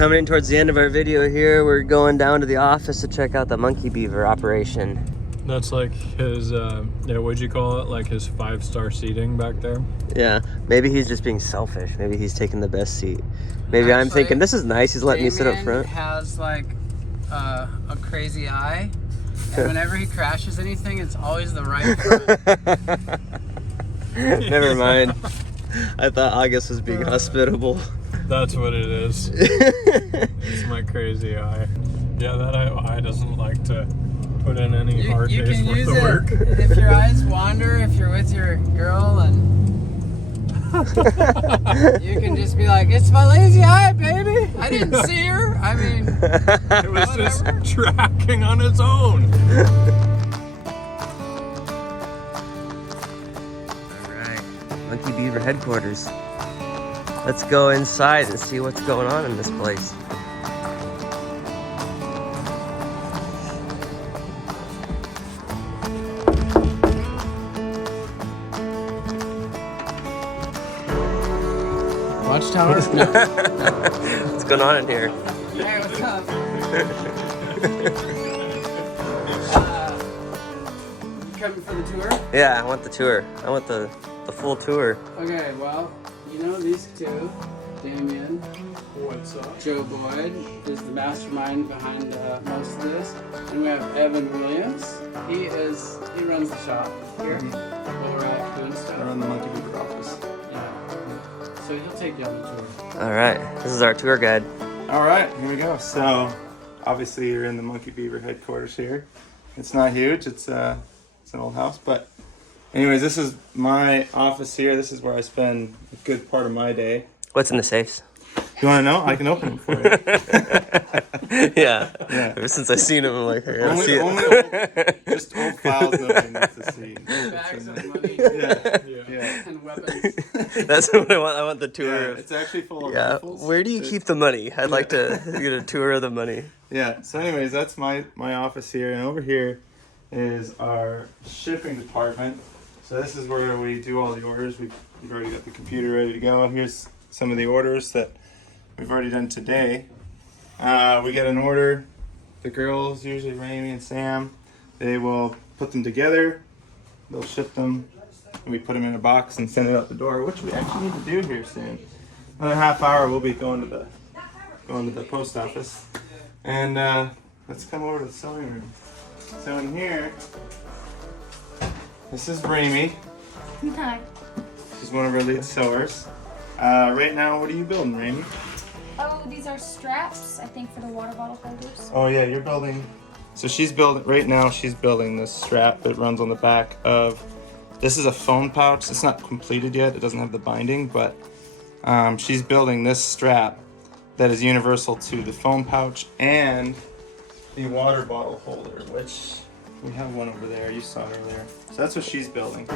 coming towards the end of our video here. We're going down to the office to check out the monkey beaver operation. That's like his, yeah, what'd you call it? Like his 5-star seating back there? Yeah, maybe he's just being selfish. Maybe he's taking the best seat. Maybe I'm thinking, this is nice. He's letting me sit up front. Has like a crazy eye. And whenever he crashes anything, it's always the right front. Never mind. I thought August was being hospitable. That's what it is. It's my crazy eye. Yeah, that eye doesn't like to put in any hard days worth of work. If your eyes wander, if you're with your girl, and you can just be like, it's my lazy eye, baby. I didn't see her. I mean, it was just tracking on its own. Monkey Beaver headquarters. Let's go inside and see what's going on in this place. Watchtower? No. What's going on in here? Hey, what's up? Coming for the tour? Yeah, I want the tour. I want the full tour. Okay, well, you know these two, Damien, What's up? Joe Boyd is the mastermind behind most of this, and we have Evan Williams. He runs the shop here. While we're out doing stuff. We're in the Monkey Beaver office. Yeah. So he'll take you on the tour. All right, this is our tour guide. All right, here we go. So, obviously, you're in the Monkey Beaver headquarters here. It's not huge. It's an old house, but anyways, this is my office here. This is where I spend a good part of my day. What's in the safes? You want to know? I can open it for you. Yeah. Yeah. Ever since I seen him, I'm like, I gotta see it. Just old files nobody needs to see. Bags of money Yeah. and weapons. That's what I want. I want the tour. Yeah, Of, it's actually full of yeah. rifles. Where do you keep the money? I'd like to get a tour of the money. Yeah, so anyways, that's my office here, and over here is our shipping department. So this is where we do all the orders. We've already got the computer ready to go. Here's some of the orders that we've already done today. We get an order. The girls, usually Raimi and Sam, they will put them together. They'll ship them, and we put them in a box and send it out the door, which we actually need to do here soon. Another half hour, we'll be going to the post office. And let's come over to the sewing room. So in here, this is Raimi. Hi. She's one of our lead sewers. Right now, what are you building, Raimi? Oh, these are straps, I think, for the water bottle holders. Oh yeah, you're building. So she's building, right now she's building this strap that runs on the back of, this is a phone pouch. It's not completed yet, it doesn't have the binding, but she's building this strap that is universal to the phone pouch and the water bottle holder, which we have one over there, you saw it earlier. So that's what she's building.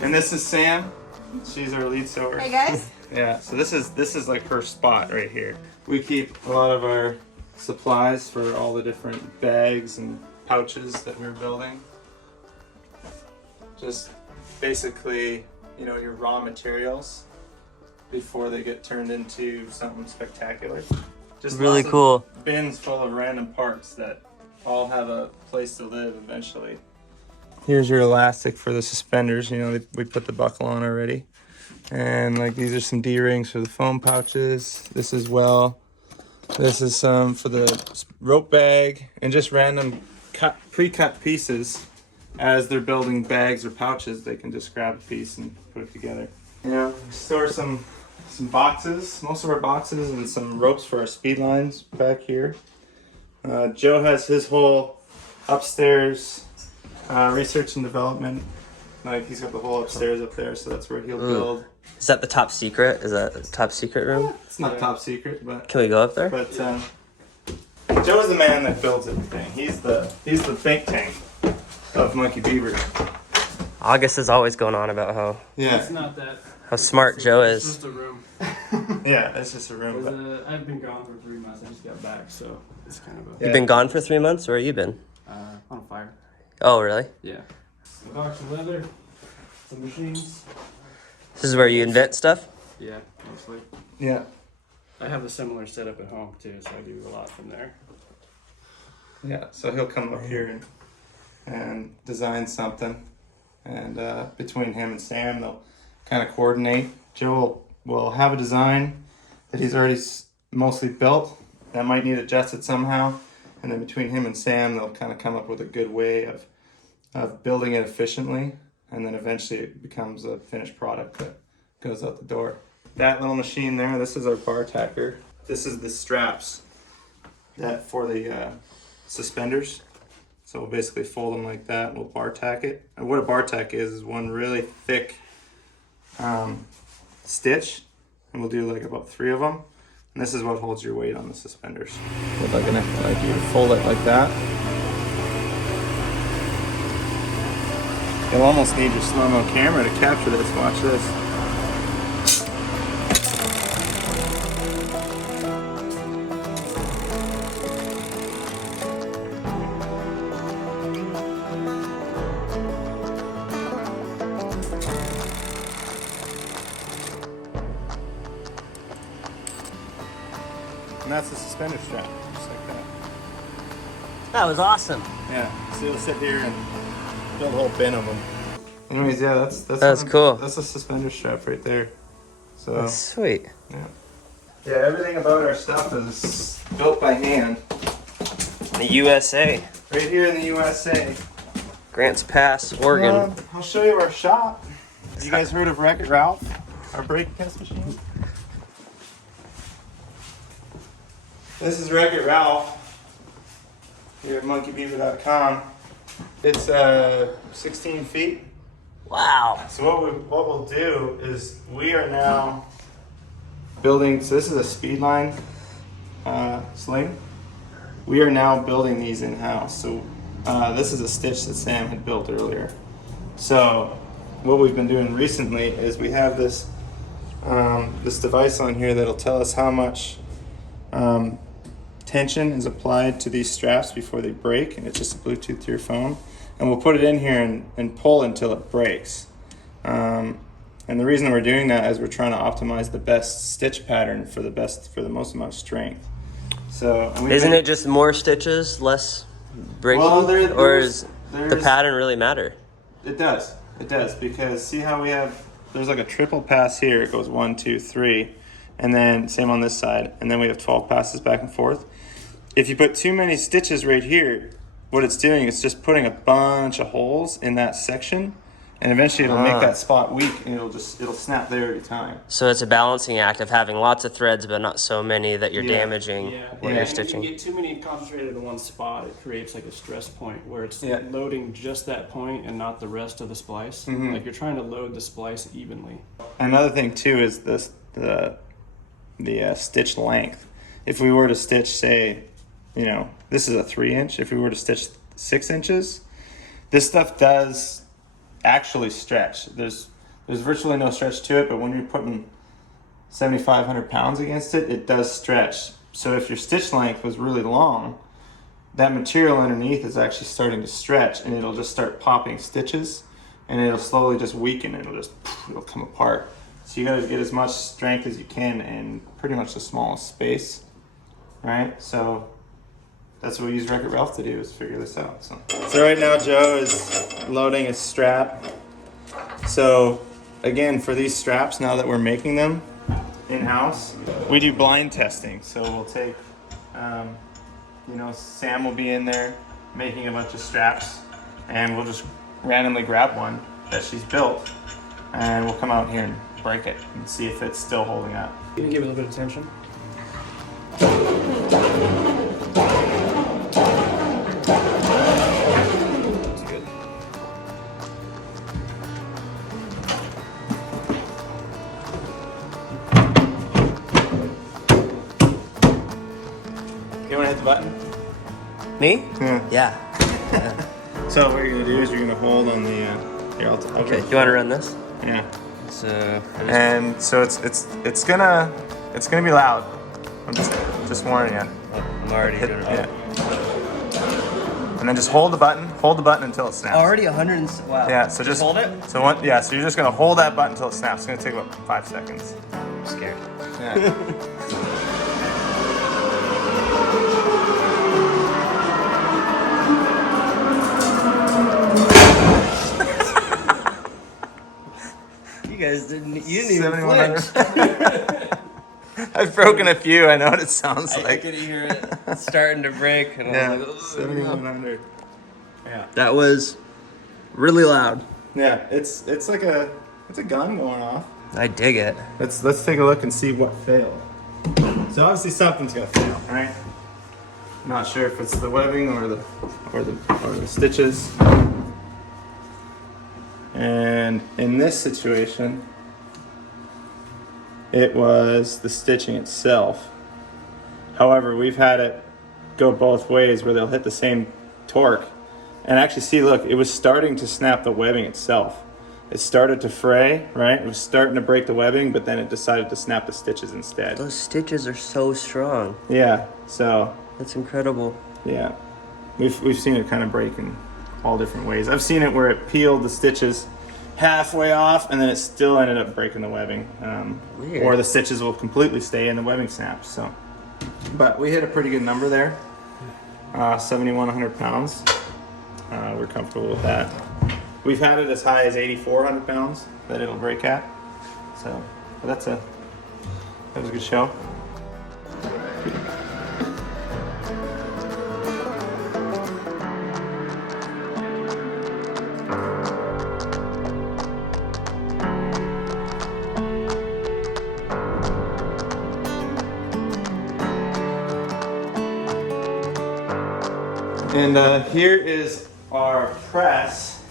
And this is Sam. She's our lead sewer. Hey guys. Yeah, so this is like her spot right here. We keep a lot of our supplies for all the different bags and pouches that we're building. Just basically, you know, your raw materials before they get turned into something spectacular. Just Really lots of cool. bins full of random parts that all have a place to live eventually. Here's your elastic for the suspenders. You know, we put the buckle on already. And like these are some D-rings for the foam pouches. This as well. This is some for the rope bag and just random pre-cut pieces. As they're building bags or pouches, they can just grab a piece and put it together. You know, we store some boxes, most of our boxes, and some ropes for our speed lines back here. Joe has his whole upstairs research and development. Like he's got the whole upstairs up there, so that's where he'll build. Is that the top secret? Is that the top secret room? It's not top secret, but Can we go up there? but Joe's the man that builds everything. He's the think tank of Monkey Beaver. August is always going on about It's not that. how smart Joe It's is. just a room. Yeah, it's just a room. But I've been gone for 3 months. I just got back, so it's kind of a. You've been gone for 3 months? Where have you been? On fire. Oh, really? Yeah. A box of leather, some machines. This is where you invent stuff? Yeah, mostly. yeah, I have a similar setup at home too, so I do a lot from there. yeah. So he'll come up here and design something, and between him and Sam, they'll kind of coordinate. Joe will have a design that he's already mostly built that might need adjusted somehow, and then between him and Sam, they'll kind of come up with a good way of building it efficiently, and then eventually it becomes a finished product that goes out the door. That little machine there, this is our bar tacker. This is the straps that for the suspenders. So we'll basically fold them like that. We'll bar tack it. And what a bar tack is one really thick stitch, and we'll do like about 3 of them. And this is what holds your weight on the suspenders. We're gonna like you fold it like that. You'll almost need your slow-mo camera to capture this. Watch this. And that's the suspender strap, just like that. That was awesome. Yeah, so you'll sit here and build a whole bin of them. Anyways, yeah, That's cool. That's a suspender strap right there. So That's sweet. yeah, everything about our stuff is built by hand. The USA. Right here in the USA. Grants Pass, Oregon. I'll show you our shop. Have you guys heard of Wreck-It Ralph? Our brake test machine? This is Wreck-It Ralph here at monkeybeaver.com. It's 16 feet. Wow. So what we'll do is we are now building, so this is a speed line sling. We are now building these in-house. So this is a stitch that Sam had built earlier. So what we've been doing recently is we have this this device on here that'll tell us how much tension is applied to these straps before they break, and it's just a Bluetooth to your phone. And we'll put it in here and pull until it breaks. And the reason we're doing that is we're trying to optimize the best stitch pattern for the most amount of strength. So Isn't it just more stitches, less breaking? Well, or does the pattern really matter? It does, because see how there's like a triple pass here. It goes 1, 2, 3, and then same on this side, and then we have 12 passes back and forth. If you put too many stitches right here, what it's doing is just putting a bunch of holes in that section, and eventually it'll make that spot weak, and it'll snap there every time. So it's a balancing act of having lots of threads, but not so many that you're damaging when you're stitching. If you get too many concentrated in one spot, it creates like a stress point where it's loading just that point and not the rest of the splice. Mm-hmm. Like you're trying to load the splice evenly. Another thing too is the stitch length. If we were to stitch, say, this is a 3-inch. If we were to stitch 6 inches, this stuff does actually stretch. There's virtually no stretch to it, but when you're putting 7,500 pounds against it, it does stretch. So if your stitch length was really long, that material underneath is actually starting to stretch, and it'll just start popping stitches, and it'll slowly just weaken, and it'll come apart. So you gotta get as much strength as you can in pretty much the smallest space, right? So that's what we use Wreck-It Ralph to do, is figure this out. So right now Joe is loading a strap. So again, for these straps, now that we're making them in-house, we do blind testing. So we'll take, Sam will be in there making a bunch of straps, and we'll just randomly grab one that she's built, and we'll come out here and break it and see if it's still holding up. You can give it a little bit of tension. You want to hit the button? Me? Yeah. Yeah. So what you're gonna do is you're gonna hold on the. Here, I'll Okay. Do you want to run this? Yeah. So. And so it's gonna be loud. I'm just warning you. I'm already doing it. Yeah. And then just hold the button. Hold the button until it snaps. Already 100 and wow. Yeah. So just hold it. So so you're just gonna hold that button until it snaps. It's gonna take about 5 seconds. I'm scared. Yeah. You guys didn't even 7100. flinch. I've broken a few. I know what it sounds I like. could hear it starting to break, and I Yeah. was like, "Ugh." 7100. Yeah. That was really loud. Yeah. It's like a gun going off. I dig it. Let's take a look and see what failed. So obviously something's gonna fail, right? Not sure if it's the webbing or the stitches. And in this situation, it was the stitching itself. However, we've had it go both ways where they'll hit the same torque. And actually see, look, it was starting to snap the webbing itself. It started to fray, right? It was starting to break the webbing, but then it decided to snap the stitches instead. Those stitches are so strong. Yeah, so That's incredible. yeah. We've seen it kind of break in all different ways. I've seen it where it peeled the stitches halfway off and then it still ended up breaking the webbing. Weird. Or the stitches will completely stay and the webbing snaps. So, but we hit a pretty good number there. 7,100 pounds. We're comfortable with that. We've had it as high as 8,400 pounds that it'll break at. So, but that was a good show. And here is our press.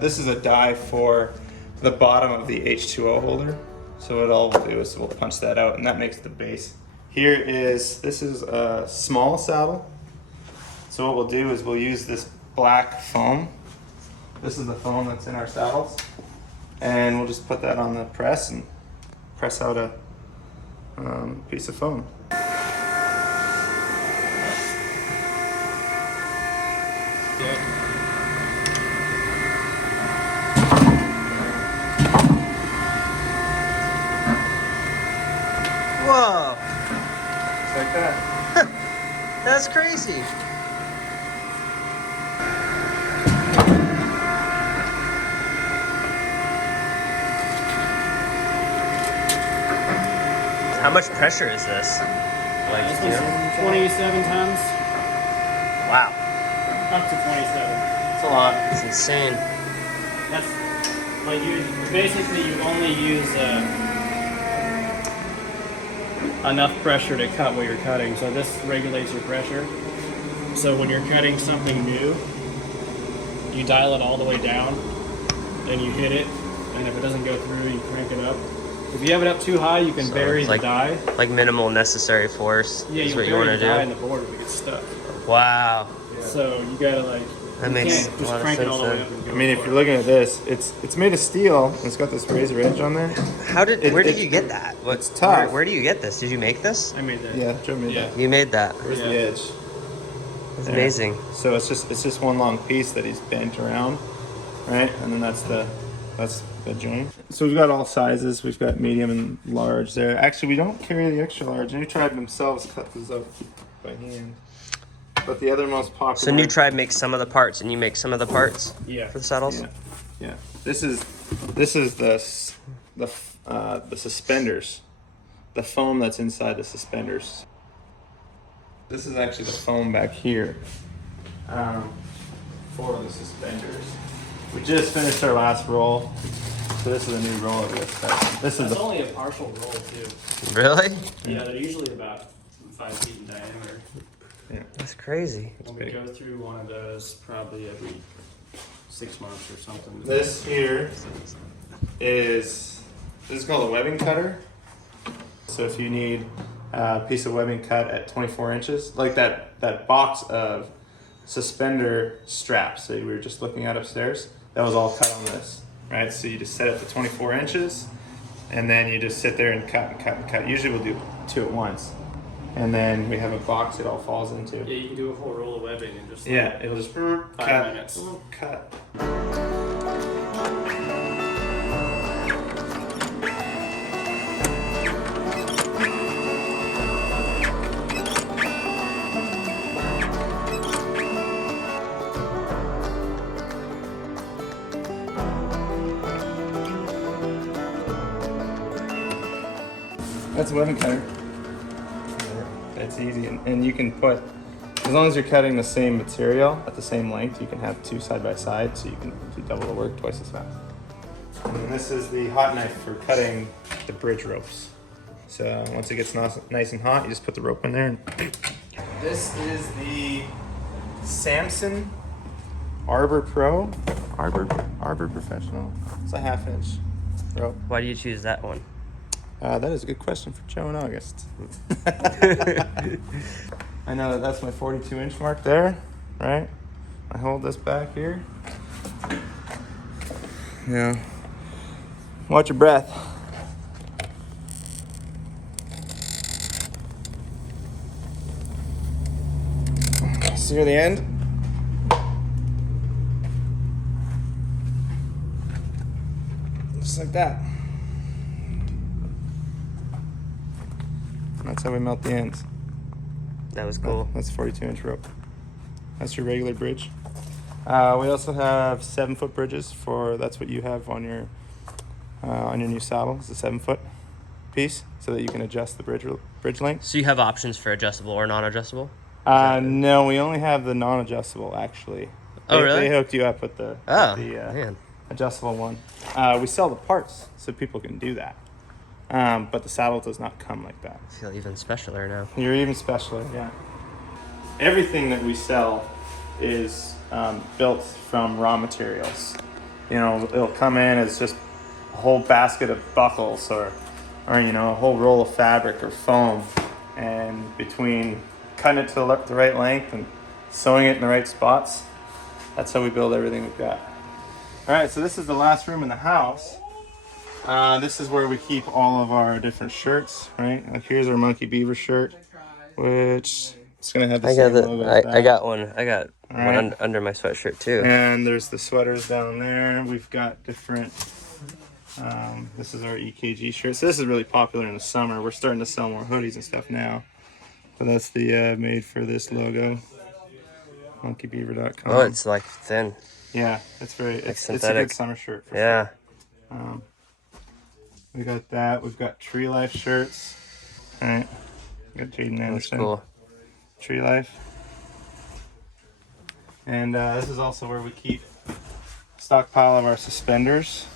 This is a die for the bottom of the H2O holder. So what I'll do is we'll punch that out and that makes the base. This is a small saddle. So what we'll do is we'll use this black foam. This is the foam that's in our saddles. And we'll just put that on the press and press out a piece of foam. Whoa, Just like that. that's crazy. How much pressure is this? Like, This you is know? 27 tons, Wow, up to 27. It's a lot. it's insane. That's like you only use enough pressure to cut what you're cutting. So this regulates your pressure. So when you're cutting something new, you dial it all the way down, then you hit it, and if it doesn't go through, you crank it up. If you have it up too high, you can So bury it's the die. Like minimal necessary force Yeah, is you what you bury want the die to in do. the board if it gets stuck. Wow, So you gotta like. that you makes can't a just lot of crank it sense all the way then. up and go I mean, if for you're it. looking at this, it's made of steel and it's got this razor edge on there. Where did you get that? It's tough. Where do you get this? Did you make this? I made that. Yeah, Joe made Yeah. that. You made that. Where's Yeah. the edge? That's Yeah. amazing. So it's just one long piece that he's bent around, right? And then that's the joint. So we've got all sizes. We've got medium and large there. Actually, we don't carry the extra large. New Tribe themselves cut these up by hand. But the other most popular. So New Tribe makes some of the parts, and you make some of the parts Yeah. for the saddles. Yeah. This is the suspenders, the foam that's inside the suspenders. This is actually the foam back here for the suspenders. We just finished our last roll, so this is a new roll of this. This is That's only a partial roll too. Really? Yeah, they're usually about 5 feet in diameter. That's crazy. And we go through one of those probably every 6 months or something. This here is called a webbing cutter. So if you need piece of webbing cut at 24 inches, like that box of suspender straps that we were just looking at upstairs. That was all cut on this, right? So you just set it to 24 inches, and then you just sit there and cut and cut and cut. Usually we'll do 2 at once, and then we have a box it all falls into. Yeah, you can do a whole roll of webbing in just Yeah, it'll just 5 cut, minutes. cut. That's a webbing cutter. It's easy, and you can put, as long as you're cutting the same material at the same length, you can have 2 side by side, so you can do double the work twice as fast. And this is the hot knife for cutting the bridge ropes. So once it gets nice and hot, you just put the rope in there. And this is the Samson Arbor Pro, Arbor Professional. It's a 1/2 inch rope. Why do you choose that one? That is a good question for Joe and August. I know that's my 42 inch mark there, right? I hold this back here. Yeah. Watch your breath. See near the end? Just like that. That's how we melt the ends. That was cool. That's 42 inch rope. That's your regular bridge. We also have 7-foot bridges that's what you have on your new saddle. It's a 7-foot piece so that you can adjust the bridge length. So you have options for adjustable or non-adjustable? No, we only have the non-adjustable actually. Oh, really? They hooked you up with the Man. adjustable one. We sell the parts so people can do that. But the saddle does not come like that. I feel even specialer now. You're even specialer, yeah. Everything that we sell is built from raw materials. You know, it'll come in as just a whole basket of buckles or you know, a whole roll of fabric or foam. And between cutting it to the right length and sewing it in the right spots, that's how we build everything we've got. All right, so this is the last room in the house. This is where we keep all of our different shirts, right? Like here's our Monkey Beaver shirt, which is gonna have the same logo as that. I got one. I got All one right. under my sweatshirt too. And there's the sweaters down there. We've got different. This is our EKG shirt. So this is really popular in the summer. We're starting to sell more hoodies and stuff now. But that's the made for this logo. monkeybeaver.com. Oh, it's like thin. Yeah, it's a synthetic. good summer shirt. For Yeah. sure. We got that. We've got Tree Life shirts. All right. We got Jaden That's Anderson. cool. Tree Life. And this is also where we keep a stockpile of our suspenders.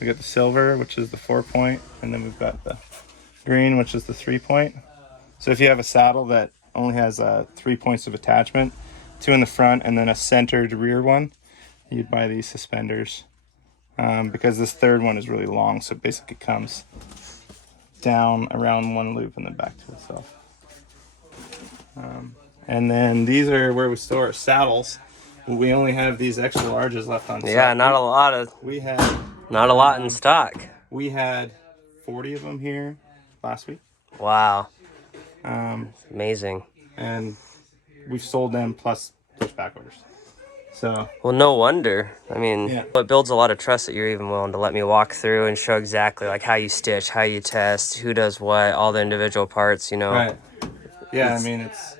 We got the silver, which is the 4-point, and then we've got the green, which is the 3-point. So if you have a saddle that only has 3 points of attachment, 2 in the front and then a centered rear one, you'd buy these suspenders. Because this third one is really long, so it basically comes down around one loop and then back to itself. And then these are where we store our saddles. We only have these extra larges left on Yeah, site. not a lot in stock. We had 40 of them here last week. Wow. Um, Amazing. and we've sold them plus back orders. So Well, no wonder. I mean, Yeah. it builds a lot of trust that you're even willing to let me walk through and show exactly like how you stitch, how you test, who does what, all the individual parts, you know. right, yeah. I mean, it's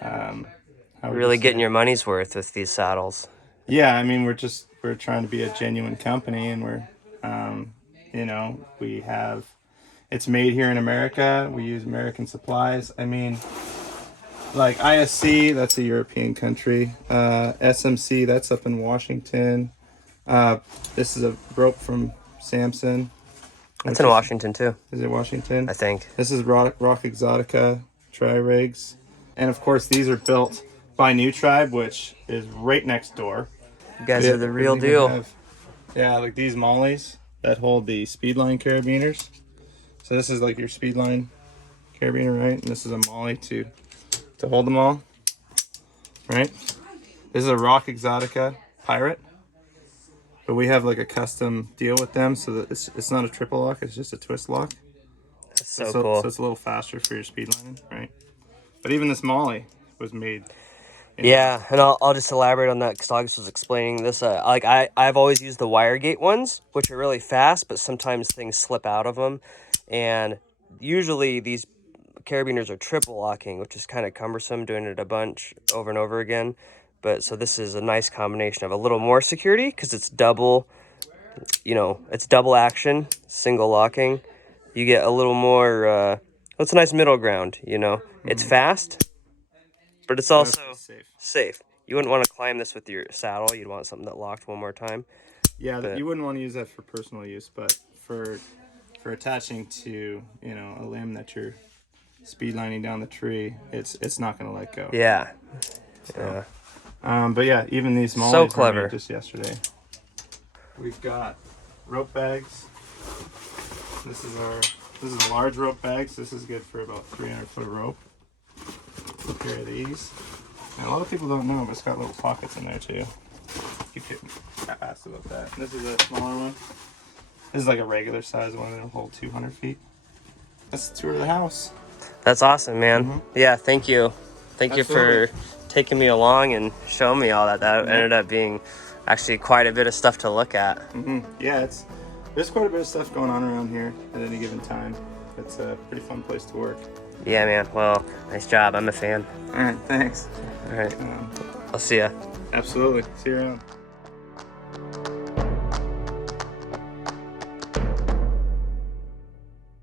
how we Really just- getting your money's worth with these saddles. Yeah, I mean, we're trying to be a genuine company, and we're, it's made here in America. We use American supplies. I mean, like ISC, that's a European country. SMC, that's up in Washington. This is a rope from Samson. It's in Washington too, Is it Washington? I think. This is Rock Exotica tri-rigs. And of course, these are built by New Tribe, which is right next door. You guys We are the real even deal. like these mollies that hold the Speedline carabiners. So this is like your Speedline carabiner, right? And this is a molly to hold them all, right? This is a Rock Exotica Pirate, but we have like a custom deal with them so that it's not a triple lock, it's just a twist lock. That's so cool. So it's a little faster for your speed lining, right? But even this molly was made. Yeah, and I'll just elaborate on that because August was explaining this. Like I've always used the wire gate ones, which are really fast, but sometimes things slip out of them, and usually these carabiners are triple locking, which is kind of cumbersome doing it a bunch over and over again. But so this is a nice combination of a little more security because it's double, it's double action, single locking. You get a little more, it's a nice middle ground, It's fast, but it's also safe. You wouldn't want to climb this with your saddle. You'd want something that locked one more time. Yeah, you wouldn't want to use that for personal use, but for attaching to, a limb that you're speed lining down the tree, it's not going to let go. Yeah. So, but yeah, even these mollies So clever. were made just yesterday. We've got rope bags. This is a large rope bag, so this is good for about 300 foot of rope. A pair of these. And a lot of people don't know, but it's got little pockets in there too. You could ask about that. This is a smaller one. This is like a regular size one that'll hold 200 feet. That's the tour of the house. That's awesome, man. Yeah, thank you. Thank you for taking me along and showing me all that. That ended up being actually quite a bit of stuff to look at. Yeah, there's quite a bit of stuff going on around here at any given time. It's a pretty fun place to work. Yeah, man. Well, nice job. I'm a fan. All right, thanks. All right. I'll see ya. Absolutely. See you around.